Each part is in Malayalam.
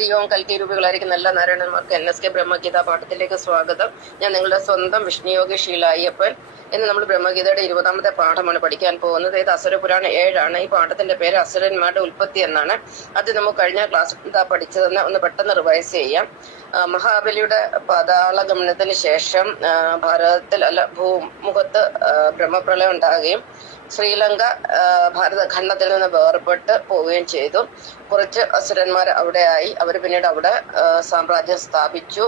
ദൈവവും കൽക്കി രൂപികളായിരിക്കുന്ന എല്ലാ നാരായണന്മാർക്ക് NSK ബ്രഹ്മഗീത പാഠത്തിലേക്ക് സ്വാഗതം. ഞാൻ നിങ്ങളുടെ സ്വന്തം വിഷ്ണുയോഗി ഷീല അയ്യപ്പൻ. ഇന്ന് നമ്മൾ ബ്രഹ്മഗീതയുടെ 20ാമത്തെ പാഠമാണ് പഠിക്കാൻ പോകുന്നത്. ഇത് അസുരപുരാണം 7 ഈ പാഠത്തിന്റെ പേര് അസുരന്മാരുടെ ഉൽപ്പത്തി എന്നാണ്. അത് നമുക്ക് കഴിഞ്ഞ ക്ലാസ് എന്താ പഠിച്ചതെന്ന് ഒന്ന് പെട്ടെന്ന് റിവൈസ് ചെയ്യാം. മഹാബലിയുടെ പാതാളഗമനത്തിന് ശേഷം ഭാരതത്തിൽ ഭൂമുഖത്ത് ബ്രഹ്മപ്രളയം ഉണ്ടാകുകയും ശ്രീലങ്ക ഭാരതഖണ്ഡത്തിൽ നിന്ന് വേർപെട്ട് പോവുകയും ചെയ്തു. കുറച്ച് അസുരന്മാർ അവിടെയായി. അവർ പിന്നീട് അവിടെ സാമ്രാജ്യം സ്ഥാപിച്ചു.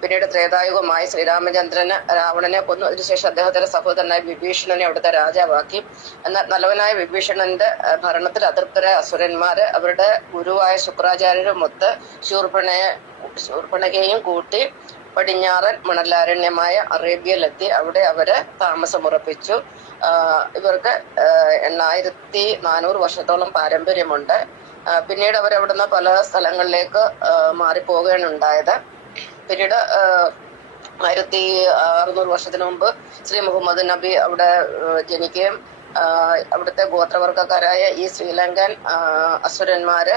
പിന്നീട് ത്രേതായുഗമായി ശ്രീരാമചന്ദ്രന് രാവണനെ കൊന്നു. അതിനുശേഷം അദ്ദേഹത്തിന്റെ സഹോദരനായ വിഭീഷണനെ അവിടുത്തെ രാജാവാക്കി. എന്നാൽ നല്ലവനായ വിഭീഷണന്റെ ഭരണത്തിൽ അതൃപ്തരായ അസുരന്മാര് അവരുടെ ഗുരുവായ ശുക്രാചാര്യരുമൊത്ത് ശൂർപ്പണഖയെയും കൂട്ടി പടിഞ്ഞാറൻ മണലാരണ്യമായ അറേബ്യയിലെത്തി അവിടെ അവര് താമസമുറപ്പിച്ചു. ഇവർക്ക് 8400 വർഷത്തോളം പാരമ്പര്യമുണ്ട്. പിന്നീട് അവരവിടുന്ന് പല സ്ഥലങ്ങളിലേക്ക് മാറിപ്പോവുകയാണ് ഉണ്ടായത്. പിന്നീട് 1600 വർഷത്തിന് മുമ്പ് ശ്രീ മുഹമ്മദ് നബി അവിടെ ജനിക്കുകയും അവിടുത്തെ ഗോത്രവർഗക്കാരായ ഈ ശ്രീലങ്കൻ അസുരന്മാര്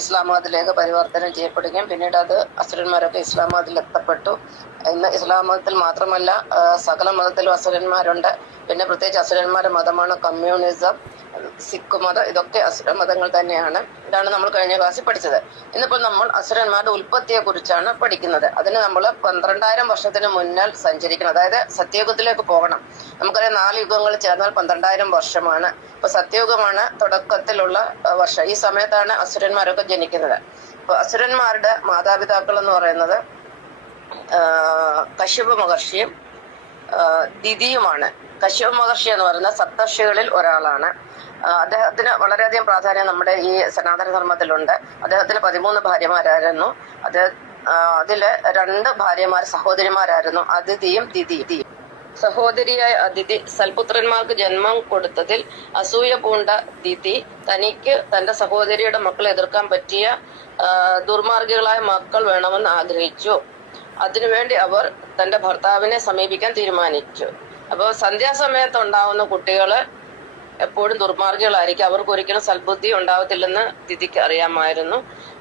ഇസ്ലാം മതത്തിലേക്ക് പരിവർത്തനം ചെയ്യപ്പെടുകയും പിന്നീട് അത് അസുരന്മാരൊക്കെ ഇസ്ലാം മതത്തിൽ എത്തപ്പെട്ടു. ഇന്ന് ഇസ്ലാം മതത്തിൽ മാത്രമല്ല സകല മതത്തിലും അസുരന്മാരുണ്ട്. പിന്നെ പ്രത്യേകിച്ച് അസുരന്മാരുടെ മതമാണ് കമ്മ്യൂണിസം, സിഖ് മതം. ഇതൊക്കെ അസുര മതങ്ങൾ തന്നെയാണ്. ഇതാണ് നമ്മൾ കഴിഞ്ഞ ക്ലാസ്സിൽ പഠിച്ചത്. ഇന്നിപ്പോൾ നമ്മൾ അസുരന്മാരുടെ ഉൽപ്പത്തിയെ കുറിച്ചാണ് പഠിക്കുന്നത്. അതിന് നമ്മൾ 12000 വർഷത്തിന് മുന്നിൽ സഞ്ചരിക്കണം. അതായത് സത്യയുഗത്തിലേക്ക് പോകണം. നമുക്കറിയാം 4 യുഗങ്ങൾ ചേർന്നാൽ 12000 വർഷമാണ്. ഇപ്പൊ സത്യയുഗമാണ് തുടക്കത്തിലുള്ള വർഷം. ഈ സമയത്താണ് അസുരന്മാരൊക്കെ ജനിക്കുന്നത്. അപ്പൊ അസുരന്മാരുടെ മാതാപിതാക്കൾ എന്ന് പറയുന്നത് കശ്യപ മഹർഷിയും ദിതിയുമാണ്. കശ്യപ മഹർഷി എന്ന് പറയുന്ന സപ്തർഷികളിൽ ഒരാളാണ്. അദ്ദേഹത്തിന് വളരെയധികം പ്രാധാന്യം നമ്മുടെ ഈ സനാതന ധർമ്മത്തിലുണ്ട്. അദ്ദേഹത്തിന് 13 ഭാര്യമാരായിരുന്നു. അതില് 2 ഭാര്യമാർ സഹോദരിമാരായിരുന്നു, അദിതിയും ദിതിയും. സഹോദരിയായ അദിതി സൽപുത്രന്മാർക്ക് ജന്മം കൊടുത്തതിൽ അസൂയ പൂണ്ട ദിതി തനിക്ക് തന്റെ സഹോദരിയുടെ മക്കളെ എതിർക്കാൻ പറ്റിയ ദുർമാർഗികളായ മക്കൾ വേണമെന്ന് ആഗ്രഹിച്ചു. അതിനുവേണ്ടി അവർ തന്റെ ഭർത്താവിനെ സമീപിക്കാൻ തീരുമാനിച്ചു. അപ്പോൾ സന്ധ്യാസമയത്ത് ഉണ്ടാവുന്ന കുട്ടികള് എപ്പോഴും ദുർമാർഗികളായിരിക്കും. അവർക്ക് ഒരിക്കലും സൽബുദ്ധി ഉണ്ടാവത്തില്ലെന്ന് ദിതിക്ക് അറിയാമായിരുന്നു.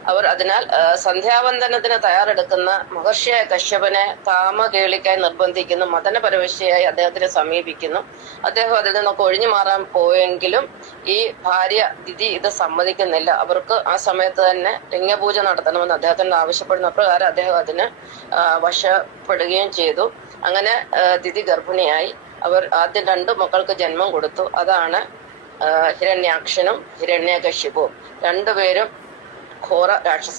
അവർ അതിനാൽ സന്ധ്യാവന്ദനത്തിന് തയ്യാറെടുക്കുന്ന മഹർഷിയായ കശ്യപനെ കാമകേളിക്കായി നിർബന്ധിക്കുന്നു. മദനപരവശയായി അദ്ദേഹത്തിനെ സമീപിക്കുന്നു. അദ്ദേഹം അതിൽ നിന്നൊക്കെ ഒഴിഞ്ഞു മാറാൻ പോയെങ്കിലും ഈ ഭാര്യ ദിതി ഇത് സമ്മതിക്കുന്നില്ല. അവർക്ക് ആ സമയത്ത് തന്നെ ലിംഗപൂജ നടത്തണമെന്ന് അദ്ദേഹത്തിന് ആവശ്യപ്പെടുന്ന പ്രകാരം അദ്ദേഹം അതിന് വശപ്പെടുകയും ചെയ്തു. അങ്ങനെ ദിതി ഗർഭിണിയായി. അവർ ആദ്യം 2 മക്കൾക്ക് ജന്മം കൊടുത്തു. അതാണ് ഹിരണ്യാക്ഷനും ഹിരണ്യകശിപുവും. 2 പേരും ഘോര രാക്ഷസ